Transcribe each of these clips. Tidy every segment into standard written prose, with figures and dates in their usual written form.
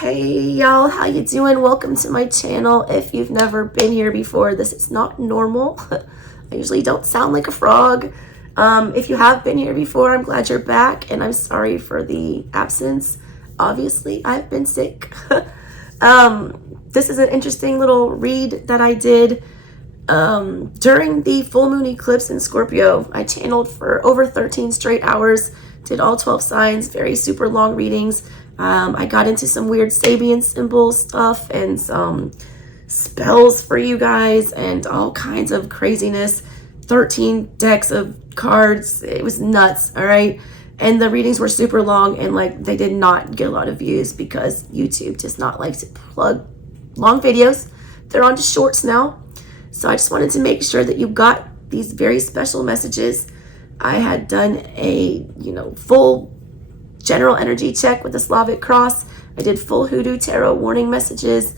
Hey y'all, how you doing? Welcome to my channel. If you've never been here before, this is not normal. I usually don't sound like a frog. If you have been here before, I'm glad you're back, and I'm sorry for the absence. Obviously, I've been sick. This is an interesting little read that I did during the full moon eclipse in Scorpio. I channeled for over 13 straight hours, did all 12 signs, very super long readings. I got into some weird Sabian symbol stuff and some spells for you guys and all kinds of craziness. 13 decks of cards. It was nuts, all right? And the readings were super long, and like they did not get a lot of views because YouTube does not like to plug long videos. They're on to shorts now. So I just wanted to make sure that you got these very special messages. I had done a, full general energy check with the Slavic cross. I did full Hoodoo Tarot warning messages.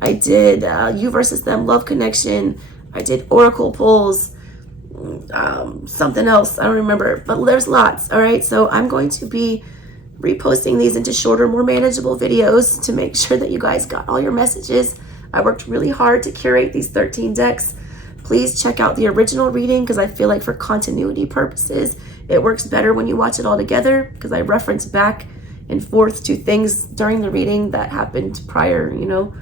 I did you versus them love connection. I did oracle pulls, something else, I don't remember, but there's lots. All right, so I'm going to be reposting these into shorter, more manageable videos to make sure that you guys got all your messages. I worked really hard to curate these 13 decks. Please check out the original reading because I feel like for continuity purposes, it works better when you watch it all together because I reference back and forth to things during the reading that happened prior, And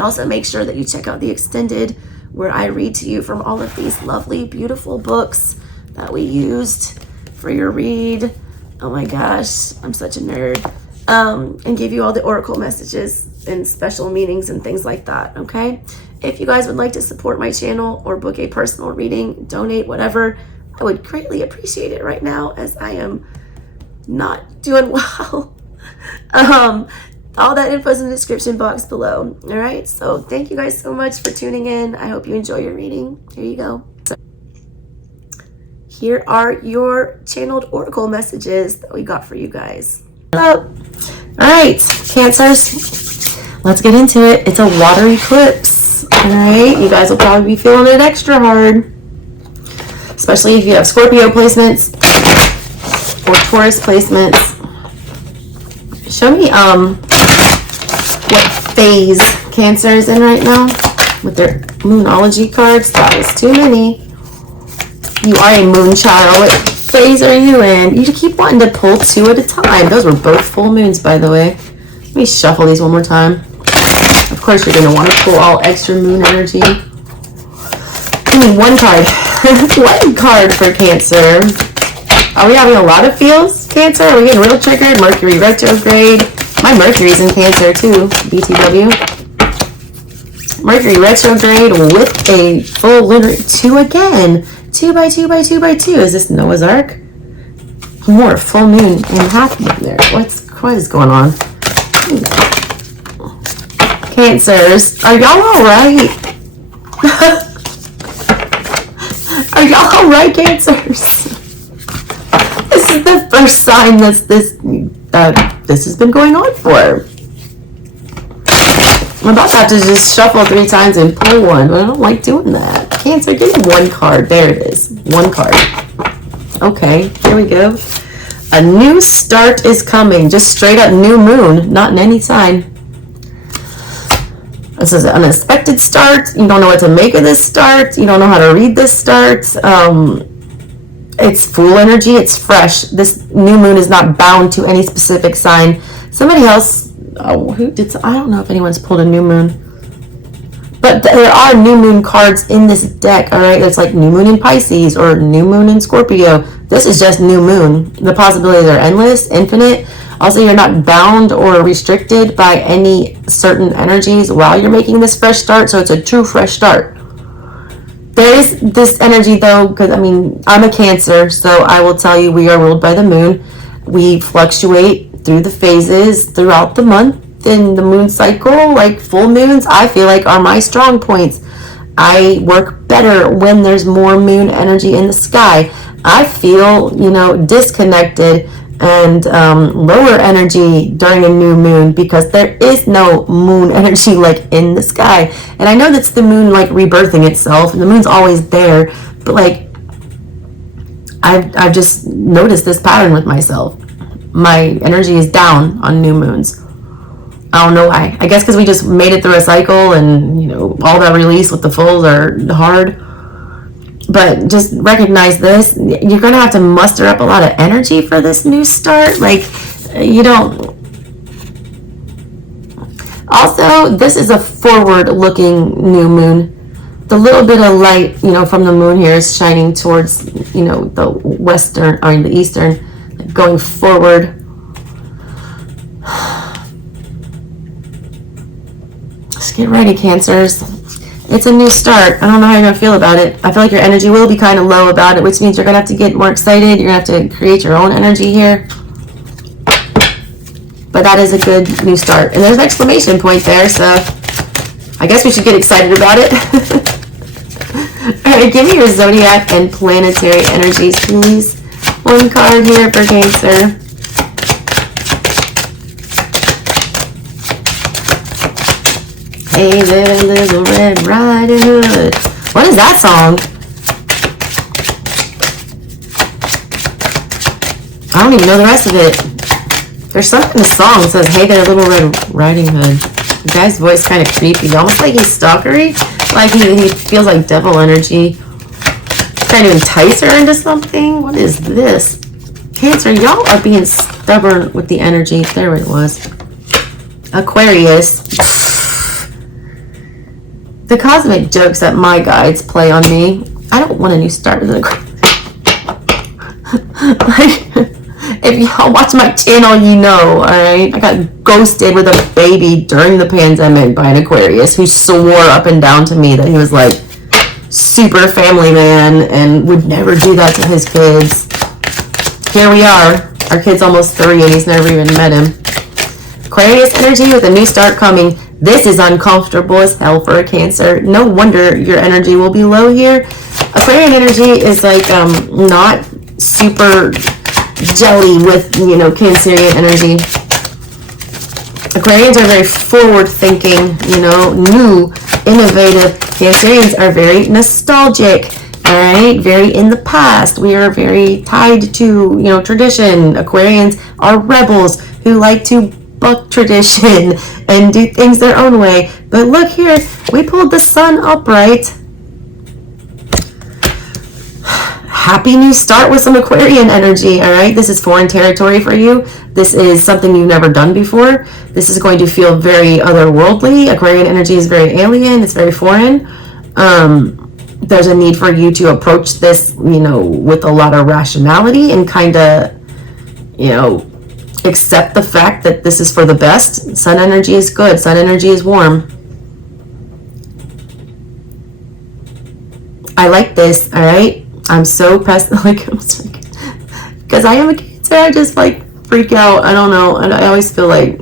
also make sure that you check out the extended where I read to you from all of these lovely, beautiful books that we used for your read. Oh my gosh, I'm such a nerd. And give you all the oracle messages and special meanings and things like that, okay? If you guys would like to support my channel or book a personal reading, donate, whatever, I would greatly appreciate it right now as I am not doing well. All that info is in the description box below. All right, so thank you guys so much for tuning in. I hope you enjoy your reading. Here you go. Here are your channeled oracle messages that we got for you guys. All right, Cancers, let's get into it. It's a water eclipse. All right, you guys will probably be feeling it extra hard, especially if you have Scorpio placements or Taurus placements. Show me what phase Cancer is in right now with their Moonology cards. That was too many. You are a moon child. What phase are you in? You keep wanting to pull two at a time. Those were both full moons, by the way. Let me shuffle these one more time. Of course, you're going to want to pull all extra moon energy. Give me one card. One card for Cancer. Are we having a lot of feels, Cancer? Are we getting real triggered? Mercury retrograde. My Mercury's in Cancer too, BTW. Mercury retrograde with a full lunar 2 again. 2 by 2 by 2 by 2. Is this Noah's Ark? More full moon and half moon there. What is going on? Cancers, are y'all all right? Are y'all all right, Cancers? This is the first sign that this has been going on for. I'm about to have to just shuffle 3 times and pull one, but I don't like doing that. Cancer, give me one card. There it is. One card. Okay, here we go. A new start is coming. Just straight up new moon, not in any sign. This is an unexpected start. You don't know what to make of this start. You don't know how to read this start. It's full energy. It's fresh. This new moon is not bound to any specific sign. Somebody else, I don't know if anyone's pulled a new moon. But there are new moon cards in this deck, all right? It's like new moon in Pisces or new moon in Scorpio. This is just new moon. The possibilities are endless, infinite. Also, you're not bound or restricted by any certain energies while you're making this fresh start, so it's a true fresh start. There is this energy, though, because, I'm a Cancer, so I will tell you we are ruled by the moon. We fluctuate through the phases throughout the month. In the moon cycle, like full moons, I feel like are my strong points. I work better when there's more moon energy in the sky. I feel, disconnected and lower energy during a new moon because there is no moon energy like in the sky. And I know that's the moon like rebirthing itself, and the moon's always there, but like I've just noticed this pattern with myself. My energy is down on new moons. I don't know why. I guess because we just made it through a cycle, and you know, all that release with the fulls are hard. But just recognize this. You're going to have to muster up a lot of energy for this new start. Like, you don't. Also, this is a forward-looking new moon. The little bit of light, you know, from the moon here is shining towards, you know, the western, or the eastern, going forward. Just get ready, Cancers. It's a new start. I don't know how you're going to feel about it. I feel like your energy will be kind of low about it, which means you're going to have to get more excited. You're going to have to create your own energy here. But that is a good new start. And there's an exclamation point there, so I guess we should get excited about it. All right, give me your zodiac and planetary energies, please. One card here for Cancer. Hey there, little Red Riding Hood. What is that song? I don't even know the rest of it. There's something in the song that says, hey there, little Red Riding Hood. The guy's voice kind of creepy. Almost like he's stalkery. Like he feels like devil energy. Trying to entice her into something. What is this? Cancer, y'all are being stubborn with the energy. There it was. Aquarius. The cosmic jokes that my guides play on me. I don't want a new start with an Aquarius. If y'all watch my channel, you know, alright? I got ghosted with a baby during the pandemic by an Aquarius who swore up and down to me that he was like super family man and would never do that to his kids. Here we are. Our kid's almost 3 and he's never even met him. Aquarius energy with a new start coming. This is uncomfortable as hell for a Cancer. No wonder your energy will be low here. Aquarian energy is like not super jelly with, you know, Cancerian energy. Aquarians are very forward thinking, you know, new, innovative. Cancerians are very nostalgic, all right, very in the past. We are very tied to, you know, tradition. Aquarians are rebels who like to buck tradition and do things their own way. But look here, we pulled the sun upright. Happy new start with some Aquarian energy, all right? This is foreign territory for you. This is something you've never done before. This is going to feel very otherworldly. Aquarian energy is very alien. It's very foreign. There's a need for you to approach this, you know, with a lot of rationality and kind of, you know, accept the fact that this is for the best. Sun energy is good. Sun energy is warm. I like this, all right? I'm so like, because I am a Cancer, I just like freak out. I don't know. And I always feel like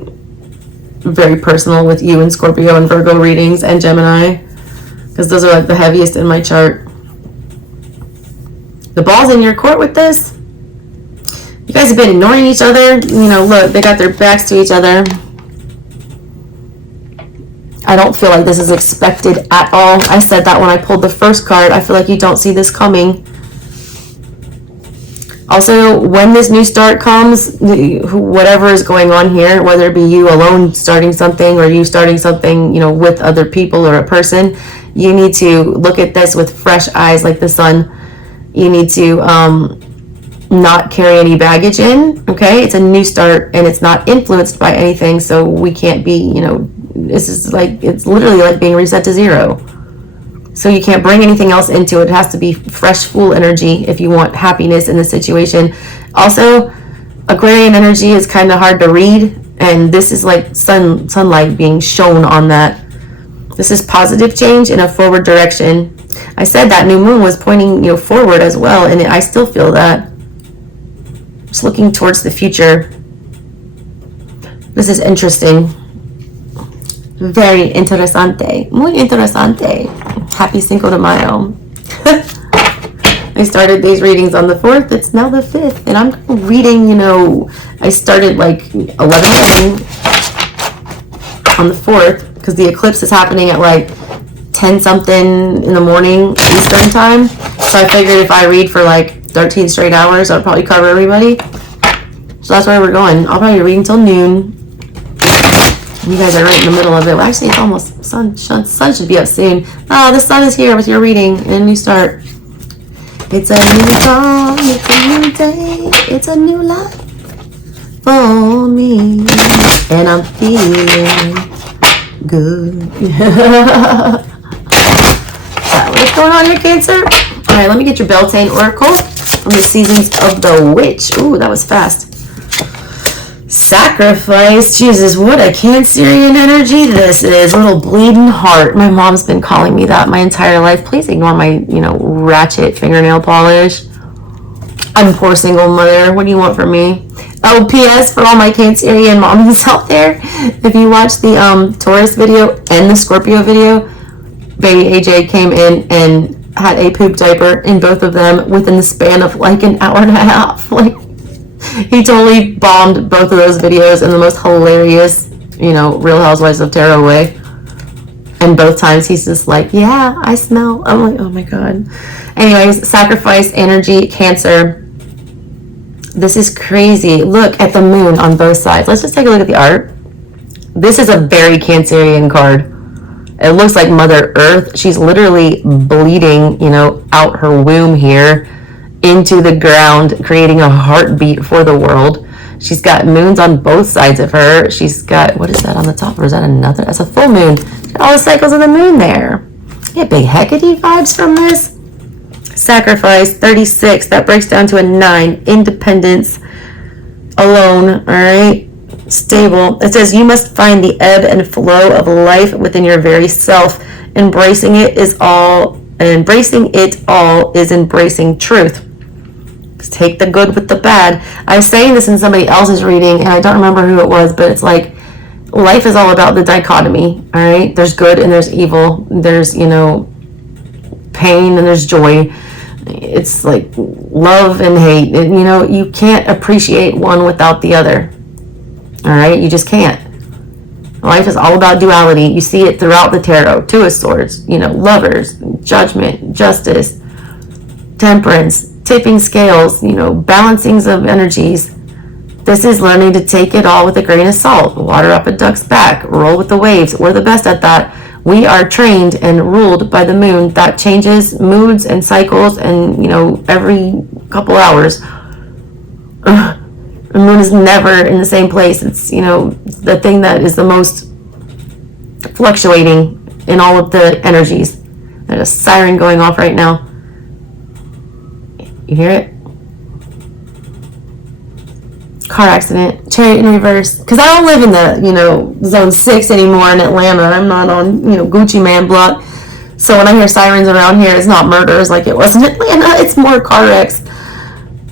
very personal with you and Scorpio and Virgo readings and Gemini, because those are like the heaviest in my chart. The ball's in your court with this. You guys have been ignoring each other. You know, look, they got their backs to each other. I don't feel like this is expected at all. I said that when I pulled the first card. I feel like you don't see this coming. Also, when this new start comes, whatever is going on here, whether it be you alone starting something or you starting something, you know, with other people or a person, you need to look at this with fresh eyes like the sun. You need to not carry any baggage in, okay? It's a new start and it's not influenced by anything, so we can't be, you know, this is like, it's literally like being reset to zero. So you can't bring anything else into it. It has to be fresh, full energy if you want happiness in the situation. Also, Aquarian energy is kind of hard to read, and this is like sunlight being shown on that. This is positive change in a forward direction. I said that new moon was pointing, you know, forward as well, and I still feel that. Just looking towards the future. This is interesting. Very interesante. Muy interesante. Happy Cinco de Mayo. I started these readings on the 4th. It's now the 5th. And I'm reading, you know, I started like 11 on the 4th because the eclipse is happening at like 10 something in the morning Eastern time. So I figured if I read for like 13 straight hours, I'll probably cover everybody. So that's where we're going. I'll probably read until noon. You guys are right in the middle of it. Well, actually, it's almost, sun should be up soon. Oh, the sun is here with your reading and a new start. It's a new dawn, it's a new day, it's a new life for me. And I'm feeling good. What's going on here, Cancer? All right, let me get your Beltane Oracle from the Seasons of the Witch. Ooh, that was fast. Sacrifice. Jesus, what a Cancerian energy this is. Little bleeding heart. My mom's been calling me that my entire life. Please ignore my, ratchet fingernail polish. I'm a poor single mother. What do you want from me? Oh, P.S. for all my Cancerian mommies out there, if you watch the Taurus video and the Scorpio video, baby AJ came in and had a poop diaper in both of them within the span of like an hour and a half. Like, he totally bombed both of those videos in the most hilarious, Real Housewives of Tarot way. And both times he's just like, yeah, I smell. I'm like, oh my God. Anyways, sacrifice energy, Cancer. This is crazy. Look at the moon on both sides. Let's just take a look at the art. This is a very Cancerian card. It looks like Mother Earth. She's literally bleeding, out her womb here into the ground, creating a heartbeat for the world. She's got moons on both sides of her. She's got, what is that on the top? Or is that another? That's a full moon. Got all the cycles of the moon there. Get big Hecate vibes from this. Sacrifice, 36. That breaks down to a 9. Independence. Alone. All right. Stable. It says you must find the ebb and flow of life within your very self. Embracing it all is embracing truth. Take the good with the bad. I was saying this in somebody else's reading, and I don't remember who it was, but it's like life is all about the dichotomy. All right, there's good and there's evil. There's pain and there's joy. It's like love and hate. And, you can't appreciate one without the other. All right, you just can't. Life is all about duality. You see it throughout the tarot. Two of Swords, lovers, judgment, justice, temperance, tipping scales, balancings of energies. This is learning to take it all with a grain of salt. Water up a duck's back. Roll with the waves. We're the best at that. We are trained and ruled by the moon that changes moods and cycles and, every couple hours. The moon is never in the same place. It's, the thing that is the most fluctuating in all of the energies. There's a siren going off right now. You hear it? Car accident. Chariot in reverse. Because I don't live in the, zone 6 anymore in Atlanta. I'm not on, Gucci Man block. So when I hear sirens around here, it's not murders like it was in Atlanta. It's more car wrecks.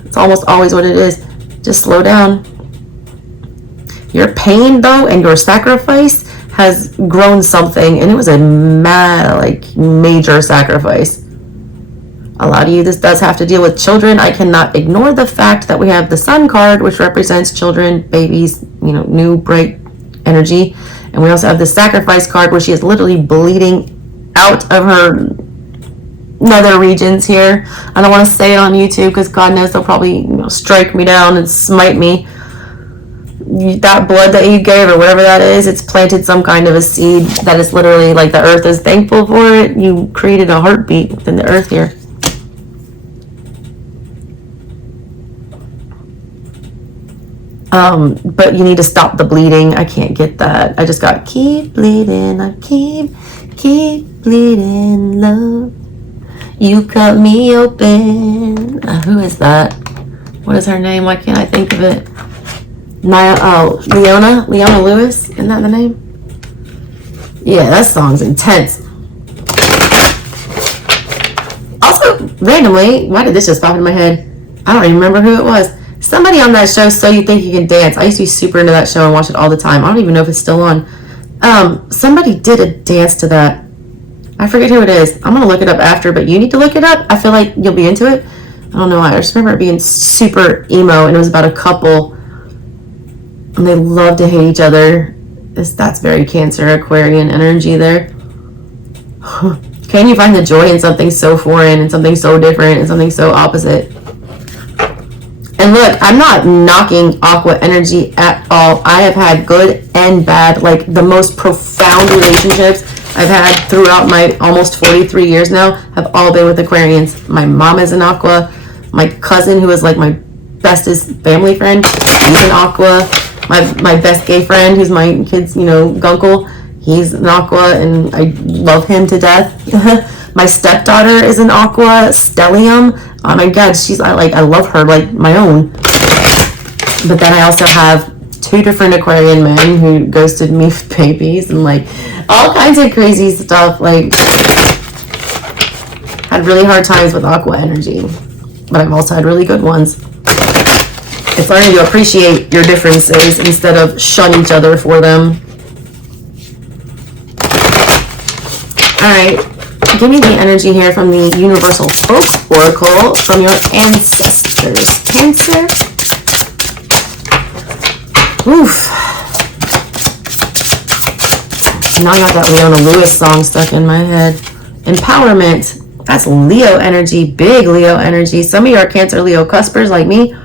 It's almost always what it is. Just slow down. Your pain, though, and your sacrifice has grown something. And it was a major sacrifice. A lot of you, this does have to deal with children. I cannot ignore the fact that we have the Sun card, which represents children, babies, new, bright energy. And we also have the Sacrifice card, where she is literally bleeding out of her nether regions here. I don't want to say it on YouTube because God knows they'll probably strike me down and smite me. That blood that you gave or whatever that is, it's planted some kind of a seed that is literally like the earth is thankful for it. You created a heartbeat within the earth here. But you need to stop the bleeding. I can't get that. I just got keep bleeding. I keep bleeding, love. You cut me open. Who is that? What is her name? Why can't I think of it? Leona Lewis. Isn't that the name? Yeah, that song's intense. Also, randomly, why did this just pop into my head? I don't even remember who it was. Somebody on that show, So You Think You Can Dance. I used to be super into that show and watch it all the time. I don't even know if it's still on. Somebody did a dance to that. I forget who it is. I'm going to look it up after, but you need to look it up. I feel like you'll be into it. I don't know why. I just remember it being super emo, and it was about a couple, and they love to hate each other. That's very Cancer, Aquarian energy there. Can you find the joy in something so foreign and something so different and something so opposite? And And look, I'm not knocking Aqua energy at all. I have had good and bad, like the most profound relationships I've had throughout my almost 43 years now have all been with Aquarians. My mom is an Aqua. My cousin, who is like my bestest family friend, he's an Aqua. My best gay friend, who's my kid's, you know, gunkle, he's an Aqua, and I love him to death. My stepdaughter is an Aqua, Stellium. Oh my god, I love her like my own. But then I also have 2 different Aquarian men who ghosted me with babies and like all kinds of crazy stuff. Like, had really hard times with Aqua energy, but I've also had really good ones. It's learning to appreciate your differences instead of shun each other for them. Alright, give me the energy here from the Universal Folk Oracle from your ancestors. Cancer? Oof. Now I got that Leona Lewis song stuck in my head. Empowerment. That's Leo energy, big Leo energy. Some of you are Cancer Leo cuspers like me.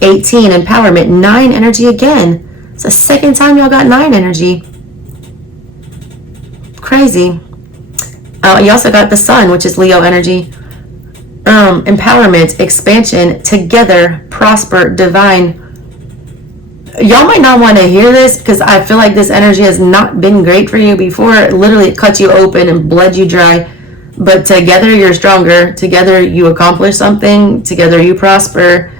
18, empowerment. 9 energy again. It's the second time y'all got 9 energy. Crazy. You also got the sun, which is Leo energy. Empowerment, expansion, together, prosper, divine. Y'all might not want to hear this because I feel like this energy has not been great for you before. It literally cut you open and bled you dry. But together you're stronger. Together you accomplish something. Together you prosper.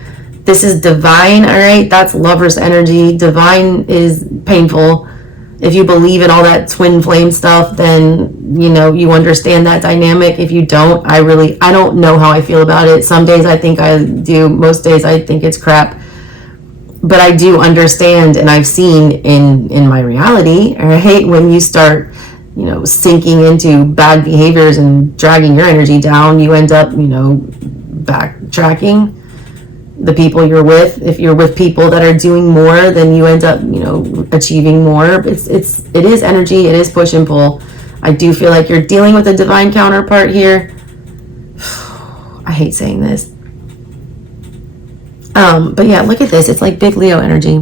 This is divine, all right? That's lover's energy. Divine is painful. If you believe in all that twin flame stuff, then, you know, you understand that dynamic. If you don't, I don't know how I feel about it. Some days I think I do. Most days I think it's crap. But I do understand, and I've seen in my reality, all right, when you start, you know, sinking into bad behaviors and dragging your energy down, you end up, you know, backtracking the people you're with. If you're with people that are doing more, then you end up, you know, achieving more. It is energy. It is push and pull. I do feel like you're dealing with a divine counterpart here. I hate saying this. But yeah, look at this. It's like big Leo energy.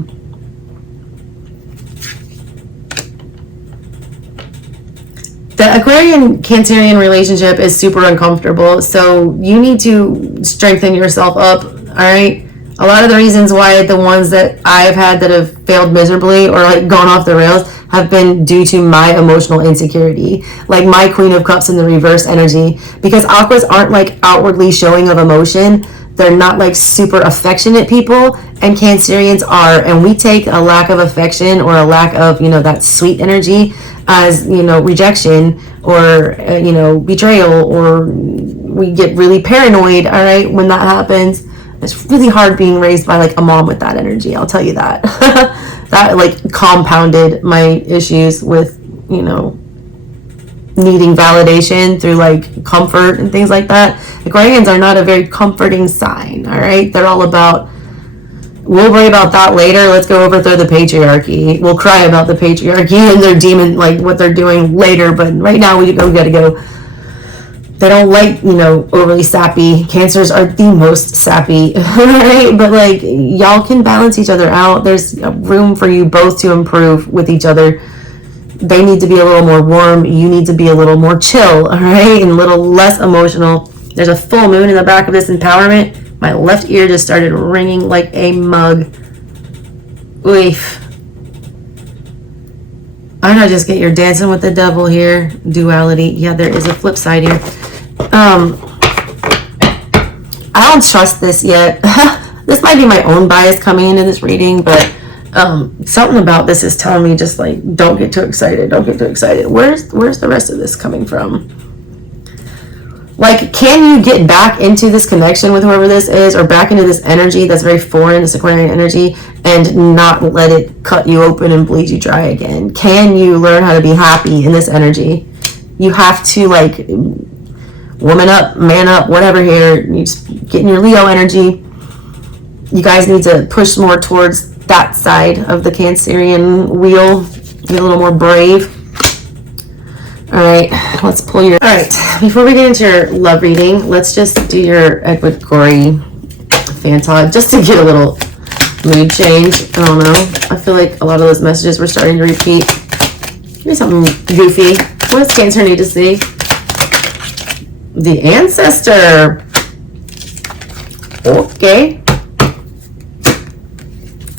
The Aquarian Cancerian relationship is super uncomfortable, so you need to strengthen yourself up, all right? A lot of the reasons why the ones that I've had that have failed miserably or like gone off the rails have been due to my emotional insecurity, like my Queen of Cups in the reverse energy, because Aquas aren't like outwardly showing of emotion. They're not like super affectionate people, and Cancerians are, and we take a lack of affection or a lack of, you know, that sweet energy as, you know, rejection or, you know, betrayal, or we get really paranoid, all right, when that happens. It's really hard being raised by like a mom with that energy, I'll tell you that. That like compounded my issues with, you know, needing validation through like comfort and things like that. Aquarians are not a very comforting sign, all right? They're all about, we'll worry about that later. Let's go overthrow the patriarchy. We'll cry about the patriarchy and their demon, like what they're doing later. But right now we gotta go. They don't like, you know, overly sappy. Cancers are the most sappy, right? But like, y'all can balance each other out. There's room for you both to improve with each other. They need to be a little more warm. You need to be a little more chill, all right? And a little less emotional. There's a full moon in the back of this empowerment. My left ear just started ringing like a mug. Oof. I know, just get your dancing with the devil here. Duality. Yeah, there is a flip side here. I don't trust this yet. This might be my own bias coming into this reading, but something about this is telling me just like, don't get too excited. Don't get too excited. Where's the rest of this coming from? Like, can you get back into this connection with whoever this is, or back into this energy that's very foreign, this Aquarian energy, and not let it cut you open and bleed you dry again? Can you learn how to be happy in this energy? You have to, like, woman up, man up, whatever here. You just get in your Leo energy. You guys need to push more towards that side of the Cancerian wheel. Be a little more brave. All right, let's pull your... All right, before we get into your love reading, let's just do your Gorey Fantod, just to get a little mood change. I don't know. I feel like a lot of those messages were starting to repeat. Give me something goofy. What does Cancer need to see? The Ancestor. Okay.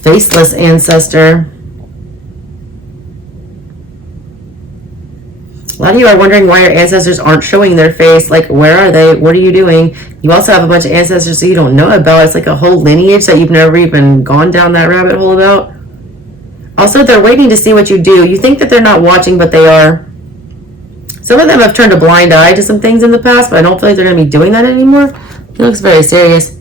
Faceless Ancestor. A lot of you are wondering why your ancestors aren't showing their face. Like, where are they? What are you doing? You also have a bunch of ancestors that you don't know about. It's like a whole lineage that you've never even gone down that rabbit hole about. Also, they're waiting to see what you do. You think that they're not watching, but they are. Some of them have turned a blind eye to some things in the past, but I don't feel like they're going to be doing that anymore. It looks very serious.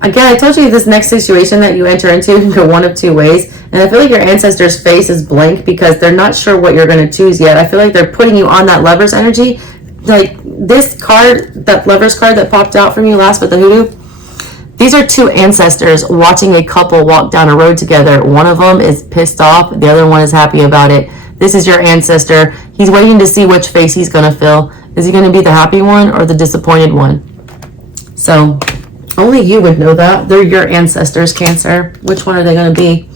Again, I told you this next situation that you enter into can go one of two ways. And I feel like your ancestor's face is blank because they're not sure what you're going to choose yet. I feel like they're putting you on that Lover's energy. Like this card, that Lover's card that popped out from you last with the Hoodoo. These are two ancestors watching a couple walk down a road together. One of them is pissed off. The other one is happy about it. This is your ancestor. He's waiting to see which face he's going to fill. Is he going to be the happy one or the disappointed one? So only you would know that. They're your ancestors, Cancer. Which one are they going to be?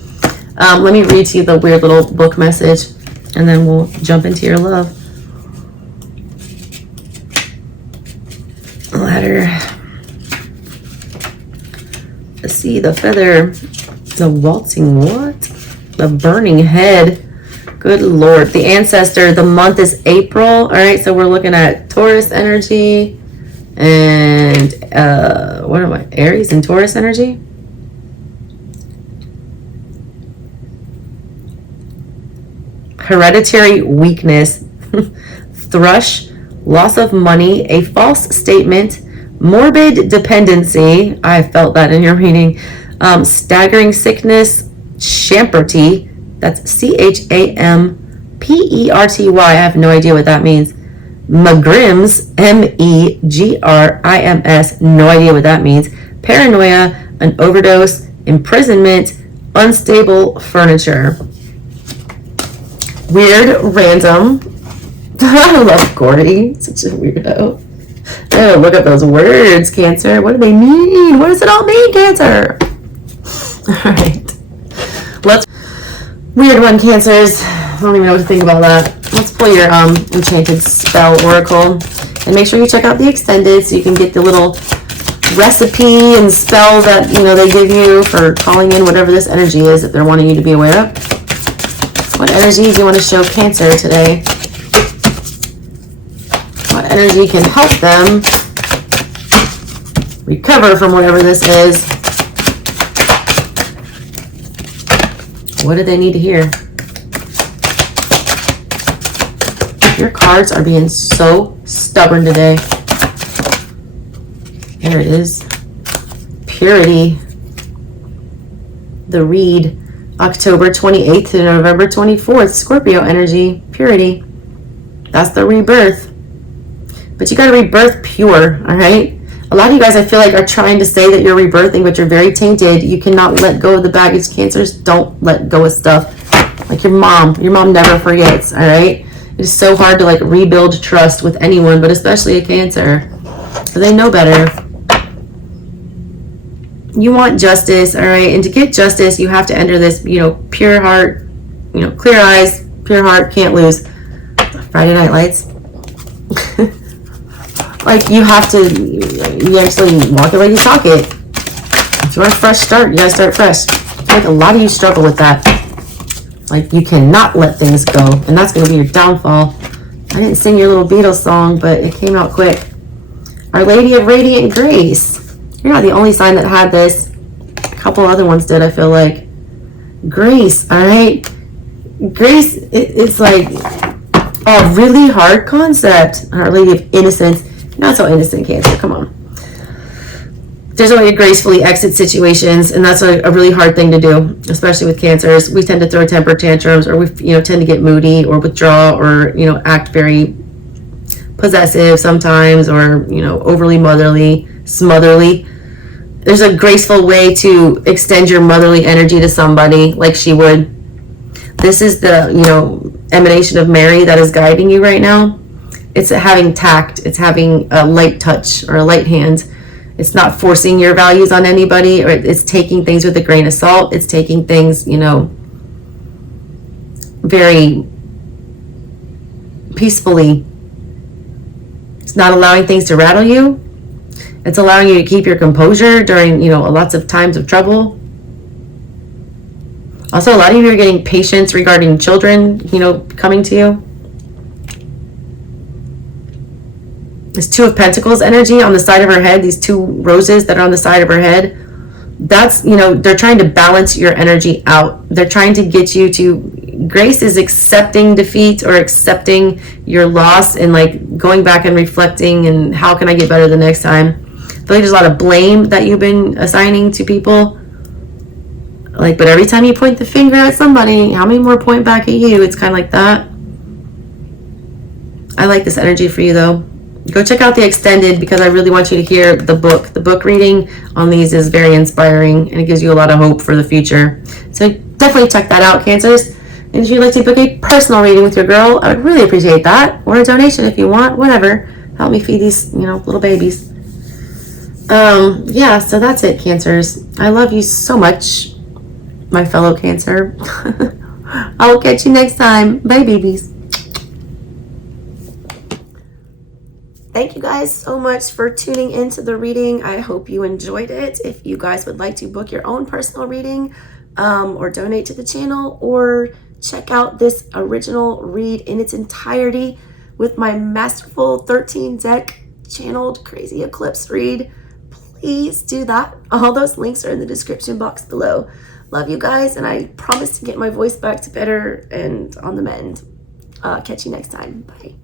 Let me read to you the weird little book message, and then we'll jump into your love. Ladder. Let's see, the feather. The waltzing what? The burning head. Good Lord. The ancestor. The month is April. All right, so we're looking at Taurus energy. And what am I? Aries and Taurus energy. Hereditary weakness, thrush, loss of money, a false statement, morbid dependency. I felt that in your reading. Staggering sickness, Champerty. That's Champerty. I have no idea what that means. Megrims, Megrims. No idea what that means. Paranoia, an overdose, imprisonment, unstable furniture. Weird, random. I love Gorey. Such a weirdo. I gotta look up those words, Cancer. What do they mean? What does it all mean, Cancer? Alright. Weird one, Cancers. I don't even know what to think about that. Let's pull your Enchanted Spell Oracle. And make sure you check out the extended so you can get the little recipe and spell that, you know, they give you for calling in whatever this energy is that they're wanting you to be aware of. What energy do you want to show Cancer today? What energy can help them recover from whatever this is? What do they need to hear? Your cards are being so stubborn today. There it is. Purity. The Reed. October 28th to November 24th, Scorpio energy, purity. That's the rebirth. But you got to rebirth pure, all right? A lot of you guys, I feel like, are trying to say that you're rebirthing, but you're very tainted. You cannot let go of the baggage. Cancers don't let go of stuff. Like your mom. Your mom never forgets, all right? It's so hard to, like, rebuild trust with anyone, but especially a Cancer. So they know better. You want justice, all right? And to get justice, you have to enter this, you know, pure heart, you know, clear eyes, pure heart, can't lose. Friday Night Lights. Like, you have to, you actually walk it like you talk it. If you want a fresh start, you gotta start fresh. I feel like a lot of you struggle with that. Like, you cannot let things go, and that's gonna be your downfall. I didn't sing your little Beatles song, but it came out quick. Our Lady of Radiant Grace. You're not the only sign that had this. A couple other ones did, I feel like. Grace, all right? Grace, it's like a really hard concept. Our Lady of Innocence. Not so innocent, Cancer, come on. There's a way to gracefully exit situations, and that's a really hard thing to do, especially with Cancers. We tend to throw temper tantrums, or we, you know, tend to get moody or withdraw, or, you know, act very possessive sometimes, or, you know, overly motherly, smotherly. There's a graceful way to extend your motherly energy to somebody like she would. This is the, you know, emanation of Mary that is guiding you right now. It's having tact. It's having a light touch or a light hand. It's not forcing your values on anybody, or it's taking things with a grain of salt. It's taking things, you know, very peacefully. It's not allowing things to rattle you. It's allowing you to keep your composure during, you know, lots of times of trouble. Also, a lot of you are getting patience regarding children, you know, coming to you. This Two of Pentacles energy on the side of her head, these two roses that are on the side of her head. That's, you know, they're trying to balance your energy out. They're trying to get you to, grace is accepting defeat or accepting your loss and like going back and reflecting and how can I get better the next time. I feel like there's a lot of blame that you've been assigning to people. Like, but every time you point the finger at somebody, how many more point back at you? It's kind of like that. I like this energy for you though. Go check out the extended because I really want you to hear the book. The book reading on these is very inspiring and it gives you a lot of hope for the future. So definitely check that out, Cancers. And if you'd like to book a personal reading with your girl, I would really appreciate that. Or a donation if you want, whatever. Help me feed these, you know, little babies. Yeah, so that's it, Cancers. I love you so much, my fellow Cancer. I will catch you next time. Bye, babies. Thank you guys so much for tuning into the reading. I hope you enjoyed it. If you guys would like to book your own personal reading or donate to the channel or check out this original read in its entirety with my masterful 13 deck channeled crazy eclipse read, please do that. All those links are in the description box below. Love you guys, and I promise to get my voice back to better and on the mend. Catch you next time. Bye.